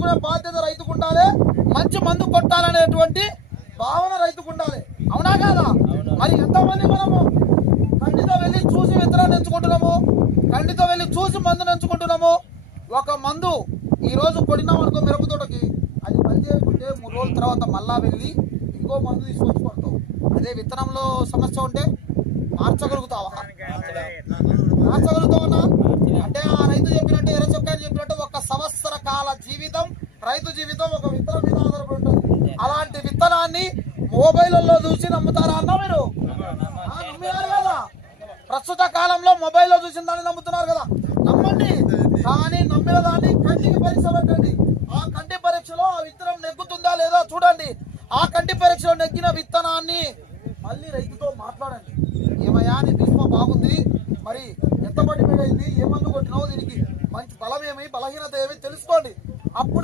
చూసుకునే బాధ్యత రైతుకు ఉండాలి, మంచి మందు కొట్టాలనేటువంటి భావన రైతుకు ఉండాలి. అవునా కాదా? మరి ఎంతమంది మనము కండితో వెళ్ళి చూసి విత్తనాన్ని ఎంచుకుంటున్నాము, కండితో వెళ్ళి చూసి మందుని ఎంచుకుంటున్నాము. ఒక మందు ఈ రోజు కొడినాం అనుకో మిరప తోటకి, అది పని చేయకుంటే 3 రోజుల తర్వాత మళ్ళా వెళ్ళి ఇంకో మందు తీసుకొచ్చి కొడతావు. అదే విత్తనంలో సమస్య ఉంటే మార్చగలుగుతావా? మార్చగలుగుతావన్నా? అంటే ఆ రైతు చెప్పినట్టు, ఎర్ర చొక్కాని చెప్పినట్టు 1 సంవత్సర కాల జీవితం రైతు జీవితం ఒక విత్తనం మీద ఆధారపడి ఉంటుంది. అలాంటి విత్తనాన్ని మొబైల్లో చూసి నమ్ముతారా అన్న మీరు? నమ్మినారు కదా. ప్రస్తుత కాలంలో మొబైల్లో చూసిన దాన్ని నమ్ముతున్నారు కదా, నమ్మండి. కానీ నమ్మిన దాన్ని కంటికి పరీక్ష పెట్టండి. ఆ కంటి పరీక్షలో ఆ విత్తనం నెగ్గుతుందా లేదా చూడండి. ఆ కంటి పరీక్షలో నెగ్గిన విత్తనాన్ని మళ్ళీ రైతుతో మాట్లాడండి. ఏమయ్యా నీ భీష్మ బాగుంది, మరి ఎంత పడి మీద అయింది, ఏ మందు కొట్టినావు, దీనికి మంచి బలం ఏమి బలహీనత ఏమి తెలుసుకోండి.